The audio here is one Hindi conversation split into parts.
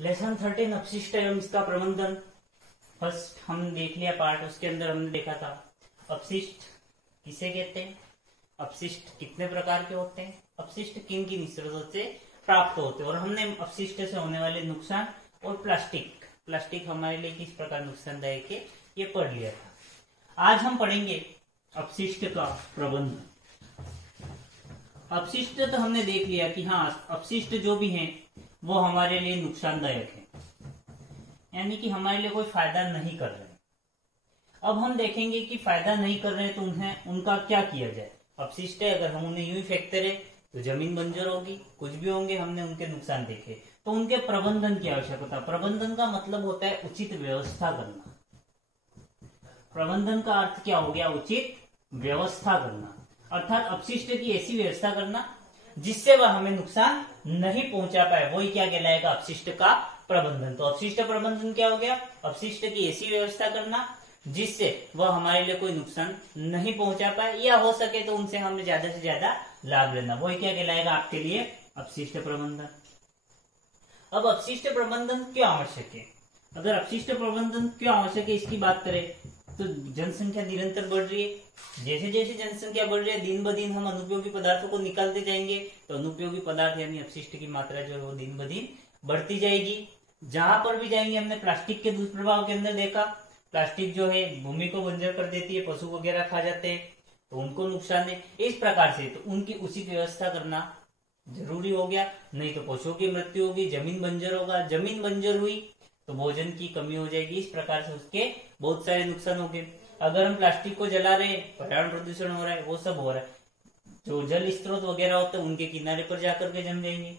लेसन 13 अपशिष्ट एवं इसका प्रबंधन। फर्स्ट हम देख लिया पार्ट, उसके अंदर हमने देखा था अपशिष्ट किसे कहते हैं, अपशिष्ट कितने प्रकार के होते हैं, अपशिष्ट किन किन स्रोतों से प्राप्त होते हैं, और हमने अपशिष्ट से होने वाले नुकसान और प्लास्टिक हमारे लिए किस प्रकार नुकसानदायक है ये पढ़ लिया था। आज हम पढ़ेंगे अपशिष्ट का प्रबंधन। अपशिष्ट तो हमने देख लिया कि हाँ अपशिष्ट जो भी हैं वो हमारे लिए नुकसानदायक है, यानी कि हमारे लिए कोई फायदा नहीं कर रहे। अब हम देखेंगे कि फायदा नहीं कर रहे तो उनका क्या किया जाए। अपशिष्ट है, अगर हम उन्हें यूं ही फेंकते रहे तो जमीन बंजर होगी, कुछ भी होंगे, हमने उनके नुकसान देखे, तो उनके प्रबंधन की आवश्यकता। प्रबंधन का मतलब होता है उचित व्यवस्था करना। प्रबंधन का अर्थ क्या हो गया, उचित व्यवस्था करना, अर्थात अपशिष्ट की ऐसी व्यवस्था करना जिससे वह हमें नुकसान नहीं पहुंचा पाए, वही क्या कहलाएगा, अपशिष्ट का प्रबंधन। तो अपशिष्ट प्रबंधन क्या हो गया, अपशिष्ट की ऐसी व्यवस्था करना जिससे वह हमारे लिए कोई नुकसान नहीं पहुंचा पाए, या हो सके तो उनसे हमें ज्यादा से ज्यादा लाभ लेना, वही क्या कहलाएगा आपके लिए अपशिष्ट प्रबंधन। अब अपशिष्ट प्रबंधन क्यों आवश्यक है, अगर अपशिष्ट प्रबंधन क्यों आवश्यक है इसकी बात करें तो जनसंख्या निरंतर बढ़ रही है। जैसे जैसे जनसंख्या बढ़ रही है दिन ब दिन हम अनुपयोगी पदार्थों को निकालते जाएंगे, तो अनुपयोगी पदार्थ यानी अपशिष्ट की मात्रा जो है वो दिन ब दिन बढ़ती जाएगी। जहां पर भी जाएंगे, हमने प्लास्टिक के दुष्प्रभाव के अंदर देखा, प्लास्टिक जो है भूमि को बंजर कर देती है, पशु वगैरह खा जाते हैं तो उनको नुकसान है। इस प्रकार से तो उनकी उचित व्यवस्था करना जरूरी हो गया, नहीं तो पशुओं की मृत्यु होगी, जमीन बंजर होगा, जमीन बंजर हुई तो भोजन की कमी हो जाएगी, इस प्रकार से उसके बहुत सारे नुकसान होंगे। अगर हम प्लास्टिक को जला रहे हैं, पर्यावरण प्रदूषण हो रहा है, वो सब हो रहा है, जो जल स्रोत वगैरह होते हैं उनके किनारे पर जाकर के जम जाएंगे।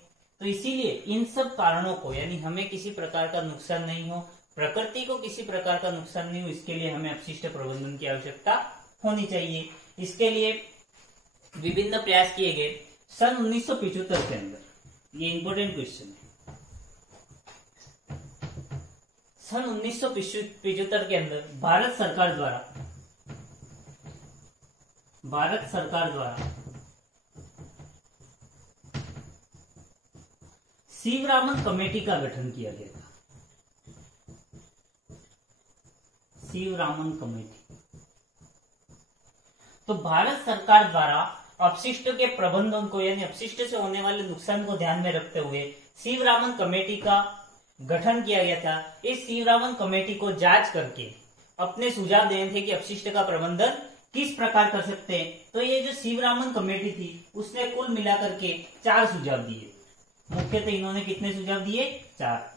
तो इसीलिए इन सब कारणों को, यानी हमें किसी प्रकार का नुकसान नहीं हो, प्रकृति को किसी प्रकार का नुकसान नहीं हो, इसके लिए हमें अपशिष्ट प्रबंधन की आवश्यकता होनी चाहिए। इसके लिए विभिन्न प्रयास किए गए। सन 1975 के अंदर, ये इंपॉर्टेंट क्वेश्चन है, सन 1975 के अंदर भारत सरकार द्वारा शिवरामन कमेटी का गठन किया गया था। शिवरामन कमेटी। तो भारत सरकार द्वारा अपशिष्ट के प्रबंधन को, यानी अपशिष्ट से होने वाले नुकसान को ध्यान में रखते हुए शिवरामन कमेटी का गठन किया गया था। इस शिवरामन कमेटी को जांच करके अपने सुझाव देने थे कि अपशिष्ट का प्रबंधन किस प्रकार कर सकते हैं। तो ये जो शिवरामन कमेटी थी उसने कुल मिलाकर के 4 सुझाव दिए। मुख्यतः इन्होंने कितने सुझाव दिए, 4।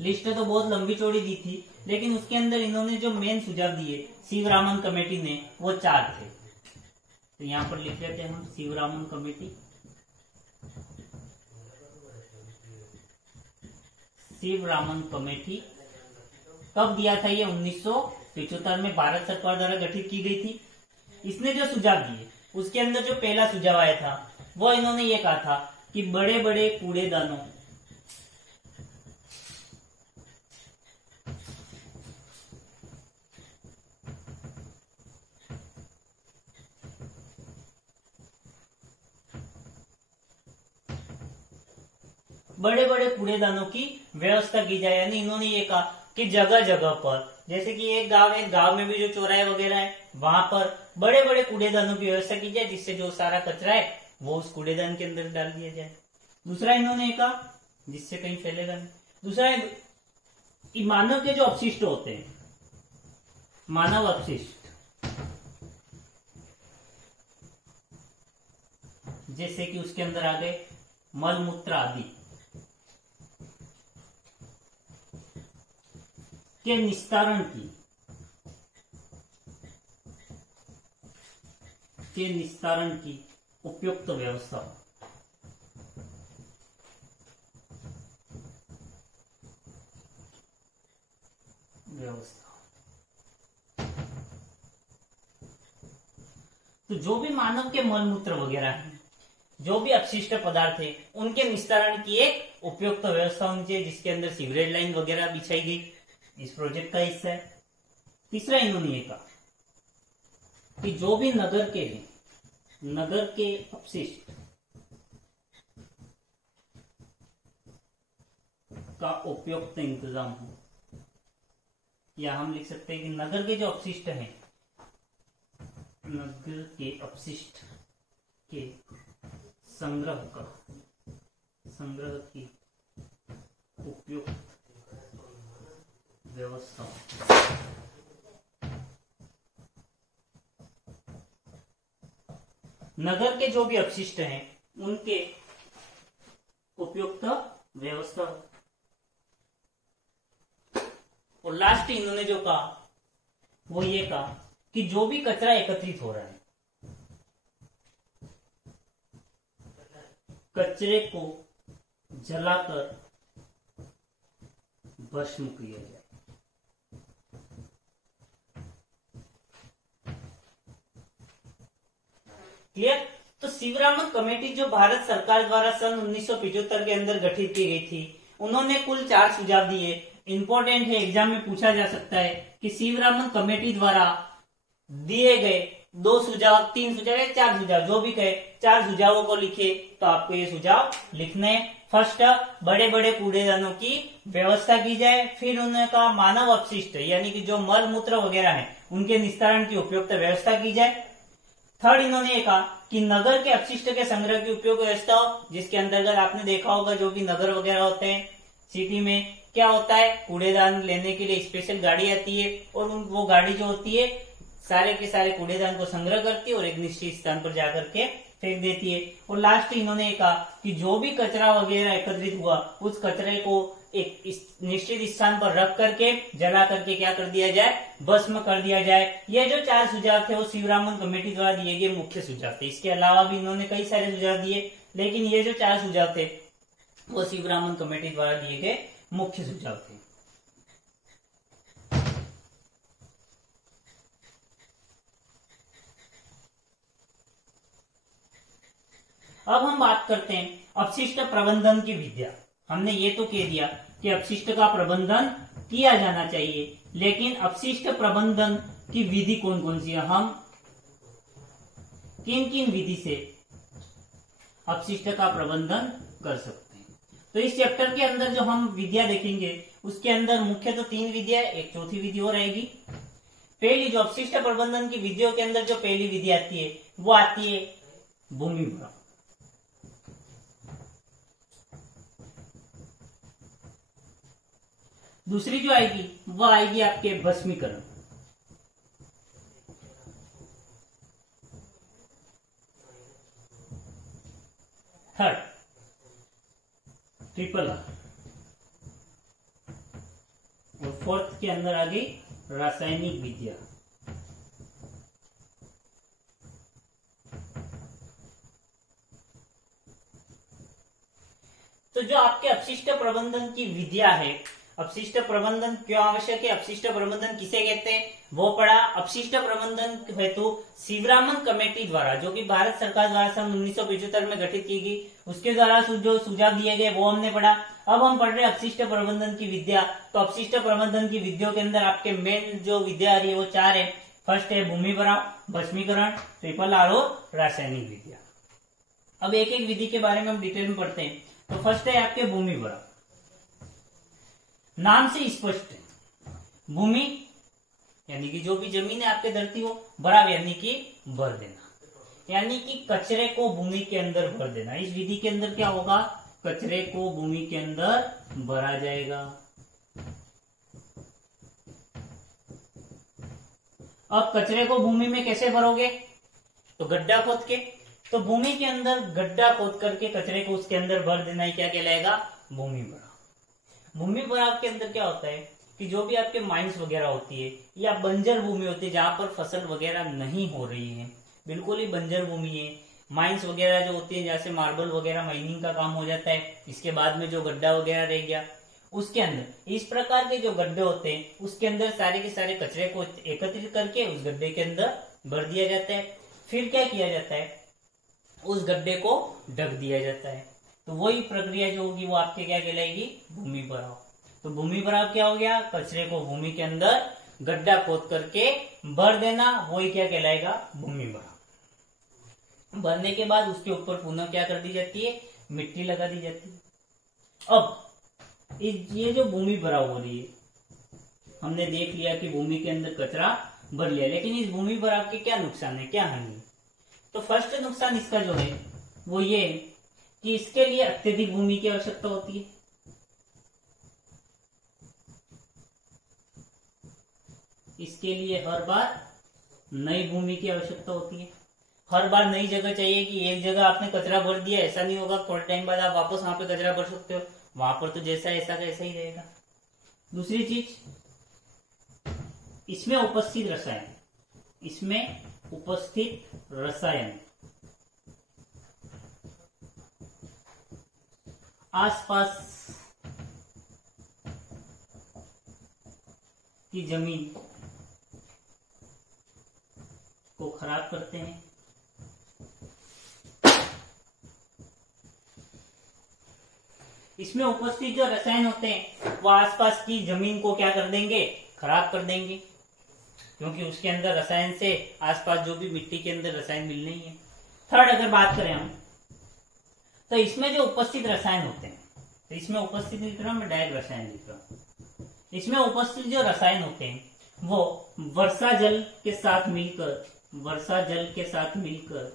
लिस्ट तो बहुत लंबी चौड़ी दी थी, लेकिन उसके अंदर इन्होंने जो मेन सुझाव दिए शिवरामन कमेटी ने वो 4 थे। तो यहां पर लिख लेते हैं हम शिवरामन कमेटी। शिवरामन कमेटी कब दिया था, ये 1975 में भारत सरकार द्वारा गठित की गई थी। इसने जो सुझाव दिए उसके अंदर जो पहला सुझाव आया था वो इन्होंने ये कहा था कि बड़े बड़े कूड़ेदानों की व्यवस्था की जाए। यानी इन्होंने ये कहा कि जगह जगह पर, जैसे कि एक गांव है, गांव में भी जो चौराहे वगैरह है वहां पर बड़े बड़े कूड़ेदानों की व्यवस्था की जाए, जिससे जो सारा कचरा है वो उस कूड़ेदान के अंदर डाल दिया जाए। दूसरा इन्होंने कहा जिससे कहीं फैलेगा नहीं। दूसरा है मानव के जो अपशिष्ट होते हैं, मानव अपशिष्ट, जैसे कि उसके अंदर आ गए मल मूत्र आदि के निस्तारण की उपयुक्त व्यवस्था। तो जो भी मानव के मल मूत्र वगैरह है, जो भी अपशिष्ट पदार्थ है, उनके निस्तारण की एक उपयुक्त व्यवस्था होनी चाहिए, जिसके अंदर सीवरेज लाइन वगैरह बिछाई गई, इस प्रोजेक्ट का हिस्सा है। तीसरा इन्होंने ये कहा कि जो भी नगर के अपशिष्ट का उपयुक्त इंतजाम हो, या हम लिख सकते हैं कि नगर के जो अपशिष्ट हैं, नगर के अपशिष्ट के संग्रह की उपयुक्त व्यवस्था। नगर के जो भी अपशिष्ट हैं उनके उपयुक्त व्यवस्था। और लास्ट इन्होंने जो कहा वो ये कहा कि जो भी कचरा एकत्रित हो रहा है, कचरे को जलाकर भस्म किया जाए। क्लियर? तो शिवरामन कमेटी जो भारत सरकार द्वारा सन 1975 के अंदर गठित की गई थी, उन्होंने कुल 4 सुझाव दिए। इंपॉर्टेंट है, एग्जाम में पूछा जा सकता है कि शिवरामन कमेटी द्वारा दिए गए 2 सुझाव, 3 सुझाव या 4 सुझाव, जो भी कहे, 4 सुझावों को लिखे। तो आपको ये सुझाव लिखने हैं। फर्स्ट, बड़े बड़े कूड़ेदानों की व्यवस्था की जाए। फिर उन्होंने कहा मानव अपशिष्ट यानी कि जो मल मूत्र वगैरह है उनके निस्तारण की उपयुक्त व्यवस्था की जाए। थर्ड, इन्होंने ये कहा कि नगर के अपशिष्ट के संग्रह की उपयोग व्यवस्था हो, जिसके अंतर्गत आपने देखा होगा जो भी नगर वगैरह होते हैं सिटी में, क्या होता है, कूड़ेदान लेने के लिए स्पेशल गाड़ी आती है और वो गाड़ी जो होती है सारे के सारे कूड़ेदान को संग्रह करती है और एक निश्चित स्थान पर जाकर के फेंक देती है। और लास्ट इन्होंने कहा कि जो भी कचरा वगैरह एकत्रित हुआ उस कचरे को एक निश्चित स्थान पर रख करके जला करके क्या कर दिया जाए, भस्म कर दिया जाए। ये जो 4 सुझाव थे वो शिवरामन कमेटी द्वारा दिए गए मुख्य सुझाव थे। इसके अलावा भी इन्होंने कई सारे सुझाव दिए, लेकिन ये जो 4 सुझाव थे वो शिवरामन कमेटी द्वारा दिए गए मुख्य सुझाव थे। अब हम बात करते हैं अपशिष्ट प्रबंधन की विद्या। हमने ये तो कह दिया कि अपशिष्ट का प्रबंधन किया जाना चाहिए, लेकिन अपशिष्ट प्रबंधन की विधि कौन कौन सी है, हम किन किन विधि से अपशिष्ट का प्रबंधन कर सकते हैं। तो इस चैप्टर के अंदर जो हम विद्या देखेंगे उसके अंदर मुख्य तो 3 विधियां, एक चौथी विधि और रहेगी। पहली जो अपशिष्ट प्रबंधन की विधियों के अंदर जो पहली विधि आती है वो आती है भूमि भ्रमण। दूसरी जो आएगी वो आएगी आपके भस्मीकरण। Third triple R. और फोर्थ के अंदर आ गई रासायनिक विद्या। तो जो आपके अपशिष्ट प्रबंधन की विद्या है, अपशिष्ट प्रबंधन क्यों आवश्यक है, अपशिष्ट प्रबंधन किसे कहते हैं वो पढ़ा। अपशिष्ट प्रबंधन हेतु शिवरामन कमेटी द्वारा, जो कि भारत सरकार द्वारा सन 1975 में गठित की गई, उसके द्वारा जो सुझाव दिए गए वो हमने पढ़ा। अब हम पढ़ रहे हैं अपशिष्ट प्रबंधन की विद्या। तो अपशिष्ट प्रबंधन की विद्याओं के अंदर आपके मेन जो विद्या आ रही है वो 4 है। फर्स्ट है भूमि भ्रमण, भस्मीकरण, ट्रिपल आर और रासायनिक विद्या। अब एक एक विधि के बारे में हम डिटेल में पढ़ते हैं। तो फर्स्ट है आपके भूमि भ्रमण। नाम से स्पष्ट है, भूमि यानी कि जो भी जमीन है आपके धरती हो, भराव यानी कि भर देना, यानी कि कचरे को भूमि के अंदर भर देना। इस विधि के अंदर क्या होगा, कचरे को भूमि के अंदर भरा जाएगा। अब कचरे को भूमि में कैसे भरोगे, तो गड्ढा खोद के। तो भूमि के अंदर गड्ढा खोद करके कचरे को उसके अंदर भर देना ही क्या कहलाएगा, भूमि भराव। भूमि भराव के अंदर क्या होता है कि जो भी आपके माइंस वगैरह होती है या बंजर भूमि होती है जहां पर फसल वगैरह नहीं हो रही है, बिल्कुल ही बंजर भूमि है, माइंस वगैरह जो होती है जैसे मार्बल वगैरह माइनिंग का काम हो जाता है, इसके बाद में जो गड्ढा वगैरह रह गया उसके अंदर इस प्रकार के जो गड्ढे होते हैं उसके अंदर सारे के सारे कचरे को एकत्रित करके उस गड्ढे के अंदर भर दिया जाता है। फिर क्या किया जाता है, उस गड्ढे को ढक दिया जाता है। तो वही प्रक्रिया जो होगी वो आपके क्या कहलाएगी, भूमि भराव। तो भूमि भराव क्या हो गया, कचरे को भूमि के अंदर गड्ढा खोद करके भर देना, वही क्या कहलाएगा, भूमि भराव। भरने के बाद उसके ऊपर पुनः क्या कर दी जाती है, मिट्टी लगा दी जाती है। अब ये जो भूमि भराव हो रही है, हमने देख लिया कि भूमि के अंदर कचरा भर लिया, लेकिन इस भूमि भराव के क्या नुकसान है, क्या हानि है? तो फर्स्ट नुकसान इसका जो है वो ये कि इसके लिए अत्यधिक भूमि की आवश्यकता होती है। इसके लिए हर बार नई भूमि की आवश्यकता होती है। हर बार नई जगह चाहिए कि एक जगह आपने कचरा भर दिया, ऐसा नहीं होगा थोड़े टाइम बाद आप वापस वहां पे कचरा भर सकते हो, वहां पर तो जैसा ऐसा का ऐसा ही रहेगा। दूसरी चीज, इसमें उपस्थित रसायन, इसमें उपस्थित रसायन आसपास की जमीन को खराब करते हैं। इसमें उपस्थित जो रसायन होते हैं वो आसपास की जमीन को क्या कर देंगे, खराब कर देंगे, क्योंकि उसके अंदर रसायन से आसपास जो भी मिट्टी के अंदर रसायन मिलने ही है। थर्ड अगर बात करें हम, तो इसमें जो उपस्थित रसायन होते हैं, तो इसमें उपस्थित लिख रहा हूं मैं, डायरेक्ट रसायन लिख रहा हूं। इसमें उपस्थित जो रसायन होते हैं वो वर्षा जल के साथ मिलकर, वर्षा जल के साथ मिलकर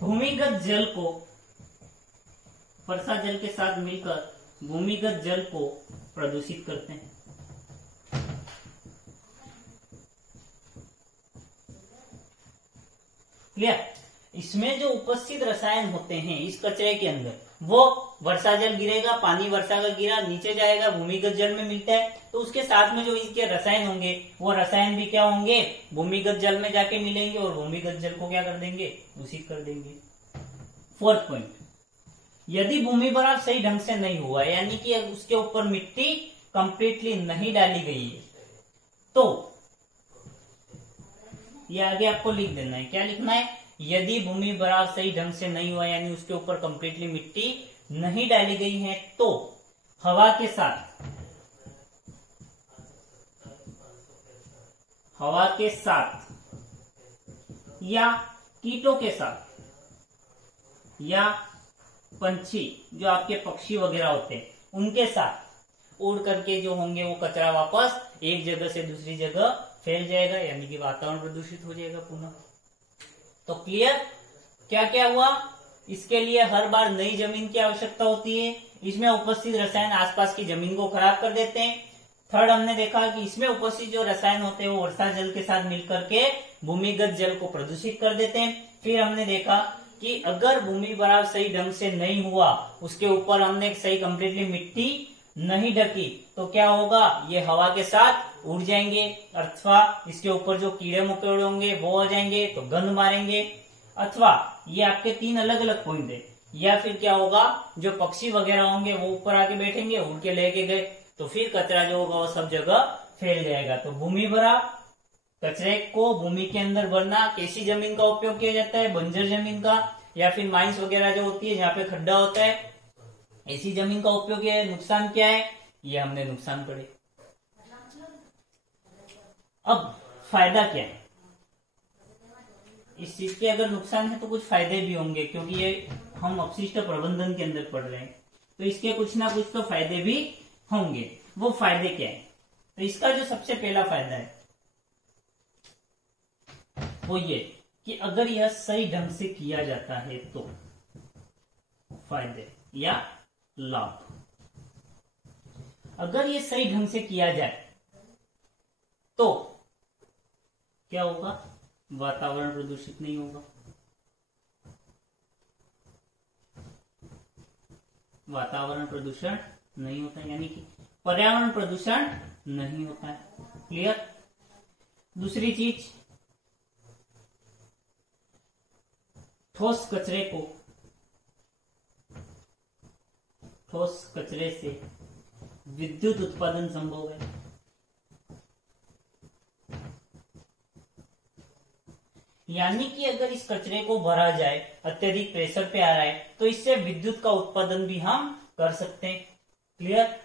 भूमिगत जल को, वर्षा जल के साथ मिलकर भूमिगत जल को प्रदूषित करते हैं। क्लियर? इसमें जो उपस्थित रसायन होते हैं इस कचरे के अंदर, वो वर्षा जल गिरेगा, पानी वर्षा का गिरा नीचे जाएगा, भूमिगत जल में मिलता है, तो उसके साथ में जो इसके रसायन होंगे वो रसायन भी क्या होंगे, भूमिगत जल में जाके मिलेंगे और भूमिगत जल को क्या कर देंगे, दूषित कर देंगे। फोर्थ पॉइंट, यदि भूमि भराव सही ढंग से नहीं हुआ, यानी कि उसके ऊपर मिट्टी कंप्लीटली नहीं डाली गई है, तो ये आगे आपको लिख देना है। क्या लिखना है? यदि भूमि भराव सही ढंग से नहीं हुआ, यानी उसके ऊपर कंप्लीटली मिट्टी नहीं डाली गई है, तो हवा के साथ, हवा के साथ या कीटों के साथ या पंछी, जो आपके पक्षी वगैरह होते हैं, उनके साथ उड़ करके जो होंगे वो कचरा वापस एक जगह से दूसरी जगह फैल जाएगा, यानी कि वातावरण प्रदूषित हो जाएगा पुनः। तो क्लियर? क्या क्या हुआ? इसके लिए हर बार नई जमीन की आवश्यकता होती है, इसमें उपस्थित रसायन आसपास की जमीन को खराब कर देते हैं। थर्ड, हमने देखा कि इसमें उपस्थित जो रसायन होते हैं वो वर्षा जल के साथ मिलकर के भूमिगत जल को प्रदूषित कर देते हैं। फिर हमने देखा कि अगर भूमि भराव सही ढंग से नहीं हुआ, उसके ऊपर हमने सही कंप्लीटली मिट्टी नहीं ढकी, तो क्या होगा, ये हवा के साथ उड़ जाएंगे, अथवा इसके ऊपर जो कीड़े मकोड़े होंगे वो आ जाएंगे तो गंध मारेंगे, अथवा ये आपके तीन अलग अलग पॉइंट है। या फिर क्या होगा, जो पक्षी वगैरह होंगे वो ऊपर आके बैठेंगे, उड़ के लेके गए, तो फिर कचरा जो होगा वो सब जगह फैल जाएगा। तो भूमि भराव, कचरे को भूमि के अंदर भरना, कैसी जमीन का उपयोग किया जाता है, बंजर जमीन का, या फिर माइंस वगैरह जो होती है जहाँ पे खड्डा होता है, ऐसी जमीन का उपयोग है। नुकसान क्या है, ये हमने नुकसान पढ़े। अब फायदा क्या है, इस चीज के अगर नुकसान है तो कुछ फायदे भी होंगे, क्योंकि ये हम अपशिष्ट प्रबंधन के अंदर पढ़ रहे हैं, तो इसके कुछ ना कुछ तो फायदे भी होंगे। वो फायदे क्या है? तो इसका जो सबसे पहला फायदा है वो ये कि अगर यह सही ढंग से किया जाता है तो फायदे या लाभ, अगर ये सही ढंग से किया जाए तो क्या होगा, वातावरण प्रदूषित नहीं होगा, वातावरण प्रदूषण नहीं होता, यानी कि पर्यावरण प्रदूषण नहीं होता है। क्लियर? दूसरी चीज, ठोस कचरे को, ठोस कचरे से विद्युत उत्पादन संभव है। यानी कि अगर इस कचरे को भरा जाए, अत्यधिक प्रेशर पे आ रहा है, तो इससे विद्युत का उत्पादन भी हम कर सकते हैं। क्लियर?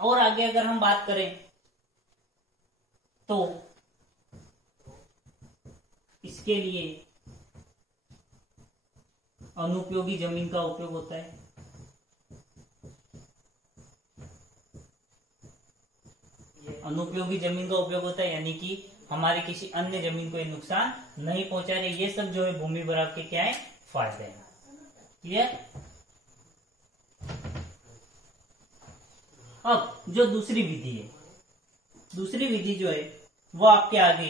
और आगे अगर हम बात करें तो इसके लिए अनुपयोगी जमीन का उपयोग होता है। अनुपयोगी जमीन का उपयोग होता है यानी कि हमारे किसी अन्य जमीन को ये नुकसान नहीं पहुंचा रहे। ये सब जो है भूमि भराव के क्या है, फायदे हैं। क्लियर। अब जो दूसरी विधि है, दूसरी विधि जो है वो आपके आगे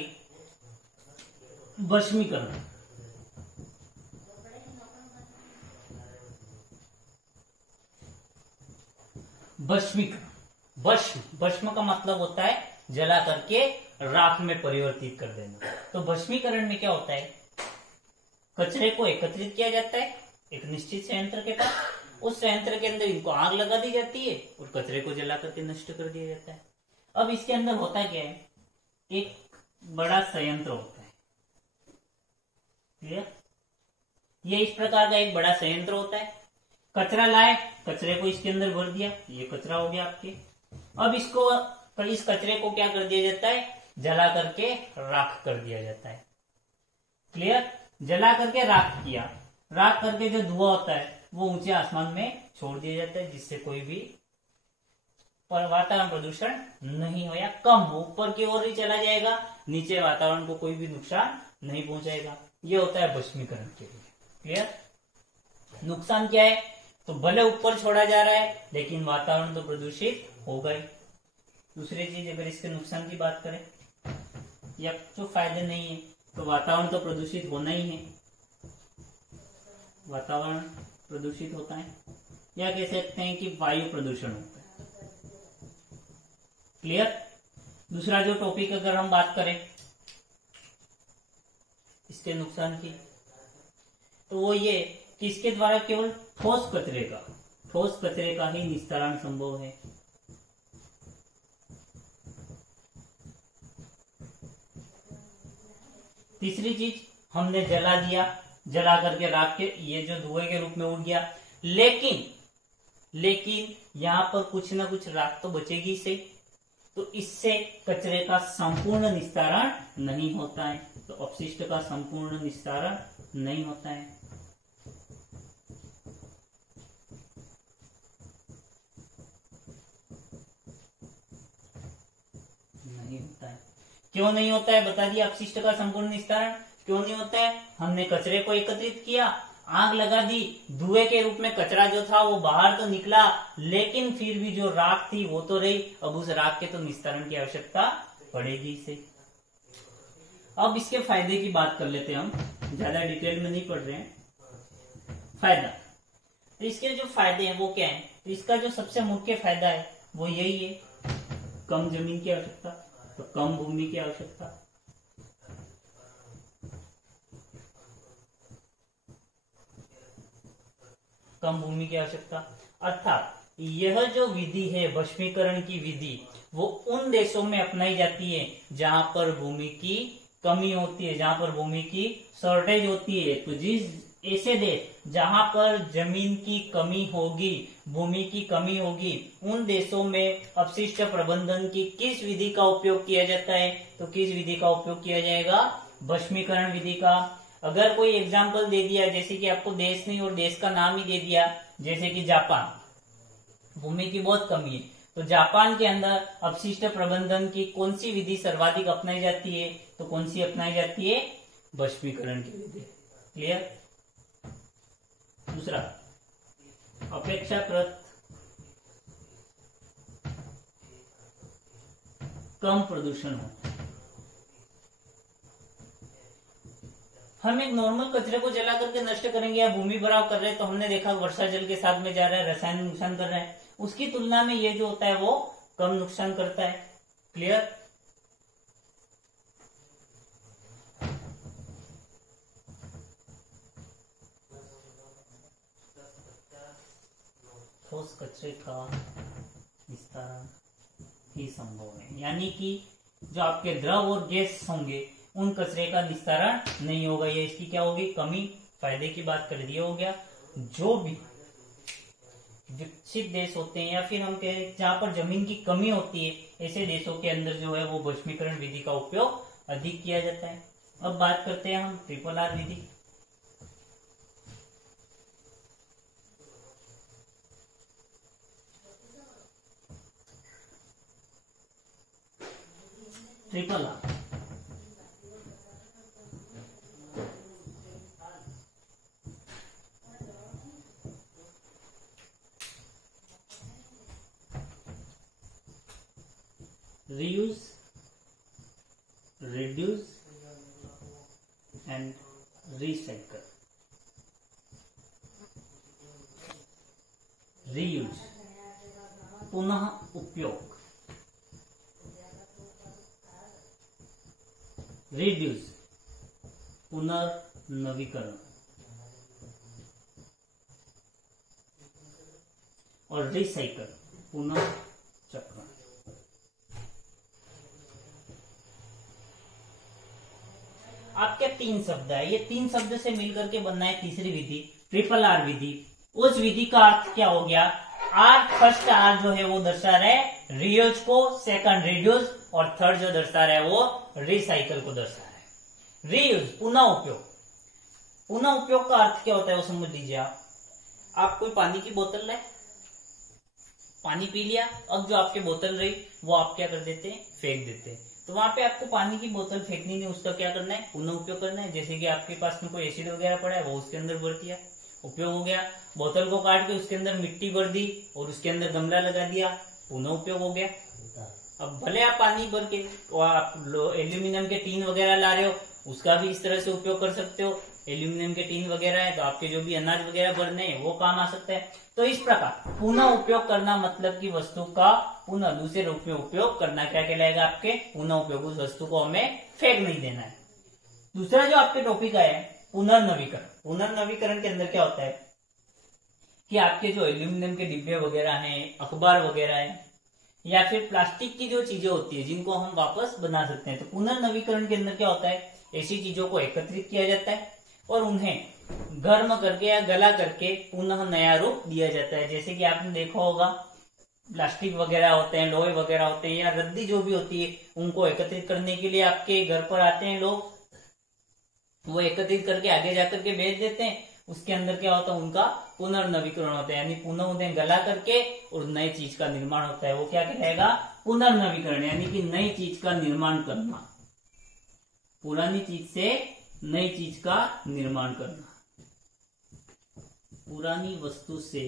भस्मीकरण। भस्मीकरण, भस्म का मतलब होता है जला करके राख में परिवर्तित कर देना। तो भस्मीकरण में क्या होता है, कचरे को एकत्रित किया जाता है एक निश्चित संयंत्र के पास, उस संयंत्र के अंदर इनको आग लगा दी जाती है और कचरे को जला करके नष्ट कर दिया जाता है। अब इसके अंदर होता क्या है, एक बड़ा संयंत्र होता है। क्लियर। ये इस प्रकार का एक बड़ा संयंत्र होता है। कचरा लाए, कचरे को इसके अंदर भर दिया, ये कचरा हो गया आपके। अब इस कचरे को क्या कर दिया जाता है, जला करके राख कर दिया जाता है। क्लियर। जला करके राख किया, राख करके जो धुआं होता है वो ऊंचे आसमान में छोड़ दिया जाता है, जिससे कोई भी वातावरण प्रदूषण नहीं हो या कम हो, ऊपर की ओर ही चला जाएगा, नीचे वातावरण को कोई भी नुकसान नहीं पहुंचाएगा। ये होता है भस्मीकरण के लिए। क्लियर। नुकसान क्या है, तो भले ऊपर छोड़ा जा रहा है लेकिन वातावरण तो प्रदूषित होगा ही। दूसरी चीज, अगर इसके नुकसान की बात करें या जो फायदे नहीं है, तो वातावरण तो प्रदूषित होना ही है, वातावरण प्रदूषित होता है, या कह सकते हैं कि वायु प्रदूषण होता है। क्लियर। दूसरा जो टॉपिक अगर हम बात करें इसके नुकसान की, तो वो ये कि इसके द्वारा केवल ठोस कचरे का ही निस्तारण संभव है। तीसरी चीज, हमने जला दिया, जला करके राख के ये जो धुएं के रूप में उड़ गया, लेकिन यहां पर कुछ ना कुछ राख तो बचेगी से, तो इससे कचरे का संपूर्ण निस्तारण नहीं होता है। तो अपशिष्ट का संपूर्ण निस्तारण नहीं होता है। क्यों नहीं होता है, बता दिया। अपशिष्ट का संपूर्ण निस्तारण क्यों नहीं होता है, हमने कचरे को एकत्रित किया, आग लगा दी, धुएं के रूप में कचरा जो था वो बाहर तो निकला, लेकिन फिर भी जो राख थी वो तो रही। अब उस राख के तो निस्तारण की आवश्यकता पड़ेगी इसे। अब इसके फायदे की बात कर लेते हैं, हम ज्यादा डिटेल में नहीं पढ़ रहे हैं। फायदा, तो इसके जो फायदे हैं वो क्या है, तो इसका जो सबसे मुख्य फायदा है वो यही है, कम जमीन की आवश्यकता, तो कम भूमि की आवश्यकता। कम भूमि की आवश्यकता, अर्थात यह जो विधि है भस्मीकरण की विधि, वो उन देशों में अपनाई जाती है जहां पर भूमि की कमी होती है, जहां पर भूमि की शॉर्टेज होती है। तो जिस ऐसे देश जहां पर जमीन की कमी होगी, भूमि की कमी होगी, उन देशों में अपशिष्ट प्रबंधन की किस विधि का उपयोग किया जाता है, तो किस विधि का उपयोग किया जाएगा, भस्मीकरण विधि का। अगर कोई एग्जाम्पल दे दिया, जैसे कि आपको देश नहीं और देश का नाम ही दे दिया, जैसे कि जापान, भूमि की बहुत कमी है, तो जापान के अंदर अपशिष्ट प्रबंधन की कौन सी विधि सर्वाधिक अपनाई जाती है, तो कौन सी अपनाई जाती है, भस्मीकरण की विधि। क्लियर। दूसरा, अपेक्षाकृत कम प्रदूषण हो। हम एक नॉर्मल कचरे को जला करके नष्ट करेंगे या भूमि भराव कर रहे हैं, तो हमने देखा वर्षा जल के साथ में जा रहा है, रसायन नुकसान कर रहा है, उसकी तुलना में ये जो होता है वो कम नुकसान करता है। क्लियर। ठोस कचरे का निस्तारण ही संभव है, यानी कि जो आपके द्रव और गैस होंगे उन कचरे का निस्तारण नहीं होगा, ये इसकी क्या होगी, कमी। फायदे की बात कर दी हो गया, जो भी विकसित देश होते हैं या फिर हम कहें जहां पर जमीन की कमी होती है, ऐसे देशों के अंदर जो है वो वैश्वीकरण विधि का उपयोग अधिक किया जाता है। अब बात करते हैं हम triple R Vidhi. Triple R reuse, reduce and recycle। reuse पुनः उपयोग, reduce पुनर्नवीकरण और recycle पुनः चक्रण। आपके 3 शब्द है, ये 3 शब्द से मिलकर के बनना है तीसरी विधि, ट्रिपल आर विधि। उस विधि का अर्थ क्या हो गया? आर, फर्स्ट आर जो है वो दर्शा रहा है रीयूज को, सेकंड रिड्यूस और थर्ड जो दर्शा रहा है वो रिसाइकल को दर्शा रहा है। रीयूज पुनः उपयोग, पुनः उपयोग का अर्थ क्या होता है वो समझ लीजिए। आप कोई पानी की बोतल लाए, पानी पी लिया, अब जो आपके बोतल रही वो आप क्या कर देते हैं? फेंक देते हैं। तो वहां पे आपको पानी की बोतल फेंकनी नहीं, उसका क्या करना है? पुनः उपयोग करना है। जैसे कि आपके पास में कोई एसिड वगैरह पड़ा है, वो उसके अंदर भर दिया, उपयोग हो गया। बोतल को काट के उसके अंदर मिट्टी भर दी और उसके अंदर गमला लगा दिया, पुनः उपयोग हो गया। अब भले आप पानी भर के आप एल्यूमिनियम के टीन वगैरह ला रहे हो, उसका भी इस तरह से उपयोग कर सकते हो। एल्यूमिनियम के टीन वगैरह है तो आपके जो भी अनाज वगैरह भरने हैं वो काम आ सकता है। तो इस प्रकार पुनः उपयोग करना मतलब कि वस्तु का पुनः दूसरे रूप में उपयोग करना क्या कहलाएगा? आपके पुनः उपयोग। उस वस्तु को हमें फेंक नहीं देना है। दूसरा जो आपके टॉपिक है पुनर्नवीकरण। पुनर्नवीकरण के अंदर क्या होता है कि आपके जो एल्यूमिनियम के डिब्बे वगैरह हैं, अखबार वगैरह है या फिर प्लास्टिक की जो चीजें होती है जिनको हम वापस बना सकते हैं, तो पुनर्नवीकरण के अंदर क्या होता है? ऐसी चीजों को एकत्रित किया जाता है और उन्हें गर्म करके या गला करके पुनः नया रूप दिया जाता है। जैसे कि आपने देखा होगा प्लास्टिक वगैरह होते हैं, लोहे वगैरह होते हैं या रद्दी जो भी होती है, उनको एकत्रित करने के लिए आपके घर पर आते हैं लोग, वो एकत्रित करके आगे जाकर के बेच देते हैं। उसके अंदर क्या होता है? उनका पुनर्नवीकरण होता है, यानी पुनः उन्हें गला करके और नई चीज का निर्माण होता है। वो क्या कहलाएगा? पुनर्नवीकरण, यानी कि नई चीज का निर्माण करना, पुरानी चीज से नई चीज का निर्माण करना, पुरानी वस्तु से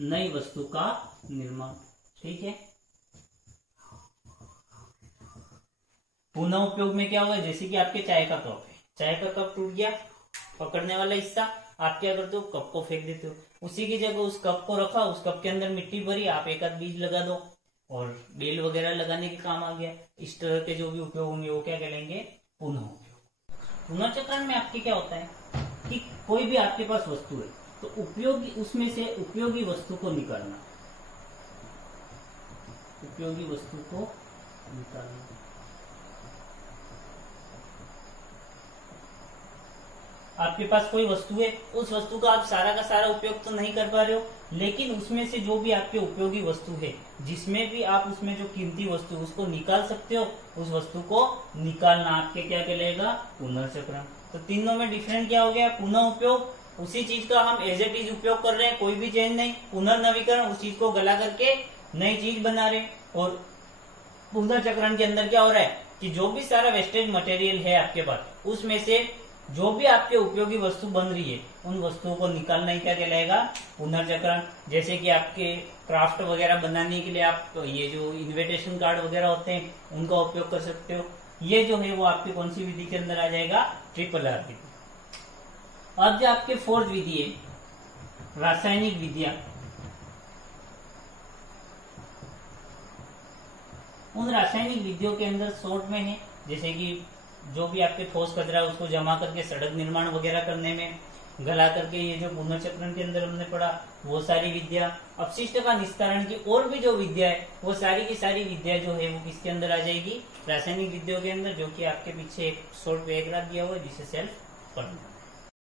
नई वस्तु का निर्माण। ठीक है। पुनः उपयोग में क्या होगा? जैसे कि आपके चाय का कप है, चाय का कप टूट गया, पकड़ने वाला हिस्सा, आप क्या करते हो? कप को फेंक देते हो। उसी की जगह उस कप को रखा, उस कप के अंदर मिट्टी भरी, आप एक आध बीज लगा दो और बेल वगैरह लगाने के काम आ गया। इस तरह के जो भी उपयोग होंगे वो क्या कहलाएंगे? पुनः उपयोग। पुनर्चक्रण में आपके क्या होता है कि कोई भी आपके पास वस्तु है तो उपयोगी, उसमें से उपयोगी वस्तु को निकालना, उपयोगी वस्तु को निकालना। आपके पास कोई वस्तु है, उस वस्तु का आप सारा का सारा उपयोग तो नहीं कर पा रहे हो, लेकिन उसमें से जो भी आपके उपयोगी वस्तु है, जिसमें भी आप उसमें जो कीमती वस्तु उसको निकाल सकते हो, उस वस्तु को निकालना आपके क्या कहलाएगा? पुनर्चक्रण। तो तीनों में डिफरेंट क्या हो गया? पुनः उपयोग, उसी चीज का हम एज इट इज उपयोग कर रहे हैं, कोई भी चेंज नहीं। पुनर्नवीकरण, उस चीज को गला करके नई चीज बना रहे। और पुनर्चक्रण के अंदर क्या हो रहा है कि जो भी सारा वेस्टेज मटेरियल है आपके पास, उसमें से जो भी आपके उपयोगी वस्तु बन रही है, उन वस्तुओं को निकालना ही क्या कहलाएगा? पुनर्चक्रण। जैसे कि आपके क्राफ्ट वगैरह बनाने के लिए आप ये जो इन्विटेशन कार्ड वगैरह होते हैं उनका उपयोग कर सकते हो। ये जो है वो आपकी कौन सी विधि के अंदर आ जाएगा? ट्रिपल आर विधि। अब जो आपके फोर्थ विधि है रासायनिक विधियां, उन रासायनिक विधियों के अंदर शॉर्ट में है, जैसे कि जो भी आपके ठोस कचरा है उसको जमा करके सड़क निर्माण वगैरह करने में, गला करके ये जो पुनर्चक्रण के अंदर हमने पढ़ा वो सारी विद्या, अपशिष्ट का निस्तारण की और भी जो विद्या है वो सारी की सारी विद्या जो है वो किसके अंदर आ जाएगी? रासायनिक विद्याओं के अंदर, जो कि आपके पीछे एक शॉर्ट पैराग्राफ दिया हुआ है जिसे सेल्फ पढ़ना।